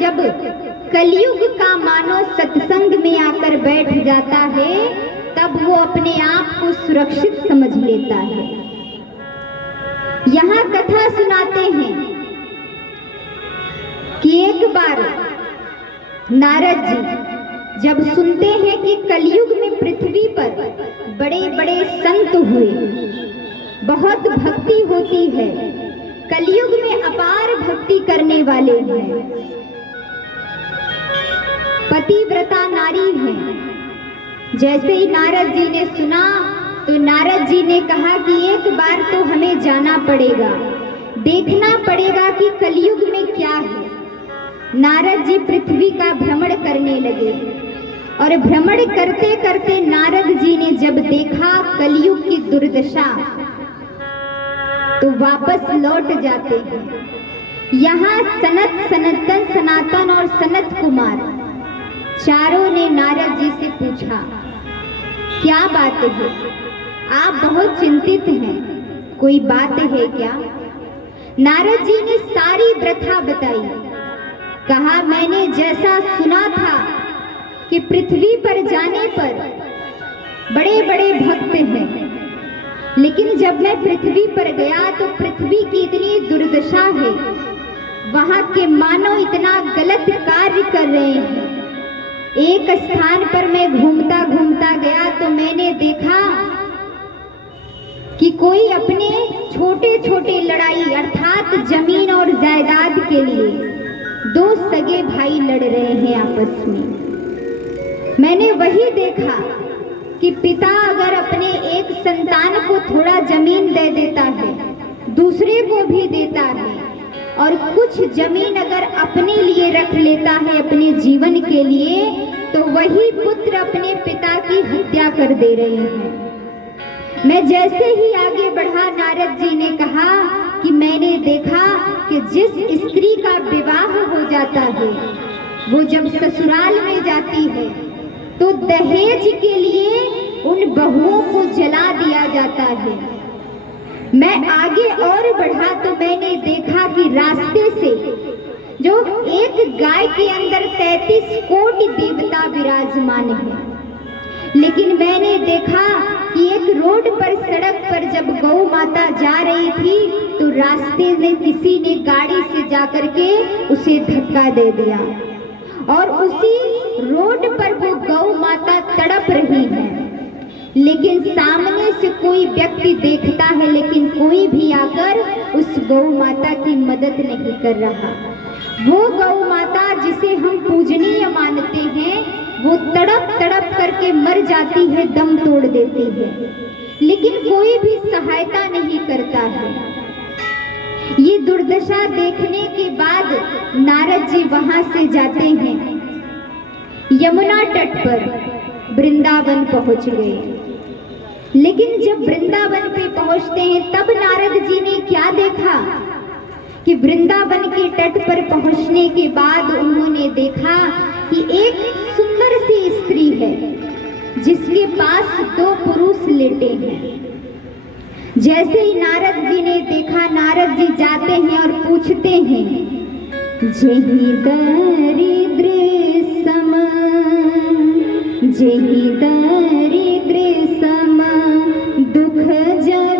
जब कलयुग का मानव सत्संग में आकर बैठ जाता है तब वो अपने आप को सुरक्षित समझ लेता है। यहाँ कथा सुनाते हैं कि एक बार नारद जी जब सुनते हैं कि कलयुग में पृथ्वी पर बड़े बड़े संत हुए, बहुत भक्ति होती है, कलयुग में अपार भक्ति करने वाले हैं, पतिव्रता नारी हैं। जैसे ही नारद जी ने सुना तो नारद जी ने कहा कि एक बार तो हमें जाना पड़ेगा, देखना पड़ेगा कि कलयुग में क्या है। नारद जी पृथ्वी का भ्रमण करने लगे और भ्रमण करते करते नारद जी ने जब देखा कलयुग की दुर्दशा तो वापस लौट जाते हैं। यहाँ सनत, सनतन, सनातन और सनत कुमार चारों ने नारद जी से पूछा, क्या बात है, आप बहुत चिंतित हैं, कोई बात है क्या? नारद जी ने सारी प्रथा बताई। कहा, मैंने जैसा सुना था कि पृथ्वी पर जाने पर बड़े बड़े भक्त हैं, लेकिन जब मैं पृथ्वी पर गया तो पृथ्वी की इतनी दुर्दशा है, वहां के मानव इतना गलत कार्य कर रहे हैं। एक स्थान पर मैं घूमता घूमता गया तो मैंने देखा कि कोई अपने छोटे छोटे लड़ाई अर्थात जमीन और जायदाद के लिए दो सगे भाई लड़ रहे हैं आपस में। मैंने वही देखा कि पिता अगर अपने एक संतान को थोड़ा जमीन दे देता है, दूसरे को भी देता है, और कुछ जमीन अगर अपने लिए रख लेता है अपने जीवन के लिए, तो वही पुत्र अपने पिता की हत्या कर दे रहे हैं। मैं जैसे ही आगे बढ़ा, नारद जी ने कहा कि मैंने देखा कि जिस स्त्री का विवाह हो जाता है वो जब ससुराल में जाती है तो दहेज के लिए उन बहुओं को जला दिया जाता है। मैं आगे और बढ़ा तो मैंने देखा कि रास्ते से जो एक गाय के अंदर 33 कोटि देवता विराजमान है, लेकिन मैंने देखा कि एक रोड पर, सड़क पर जब गौ माता जा रही थी तो रास्ते में किसी ने गाड़ी से जाकर के उसे धक्का दे दिया और उसी रोड पर वो गौ माता तड़प रही है। लेकिन सामने से कोई व्यक्ति देखता है, लेकिन कोई भी आकर उस गौ माता की मदद नहीं कर रहा। वो गौ माता जिसे हम पूजनीय मानते हैं, वो तड़प तड़प करके मर जाती है, दम तोड़ देती है, लेकिन कोई भी सहायता नहीं करता है। ये दुर्दशा देखने के बाद नारद जी वहां से जाते हैं, यमुना तट पर वृंदावन पहुंच गए। लेकिन जब वृंदावन पे पहुंचते हैं तब नारद जी ने क्या देखा कि वृंदावन के तट पर पहुंचने के बाद उन्होंने देखा कि एक सुंदर सी स्त्री है जिसके पास दो पुरुष लेटे हैं। जैसे ही नारद जी ने देखा, नारद जी जाते हैं और पूछते हैं, जेहि दरिद्र सम, जेहि दरिद्र सम दुख जग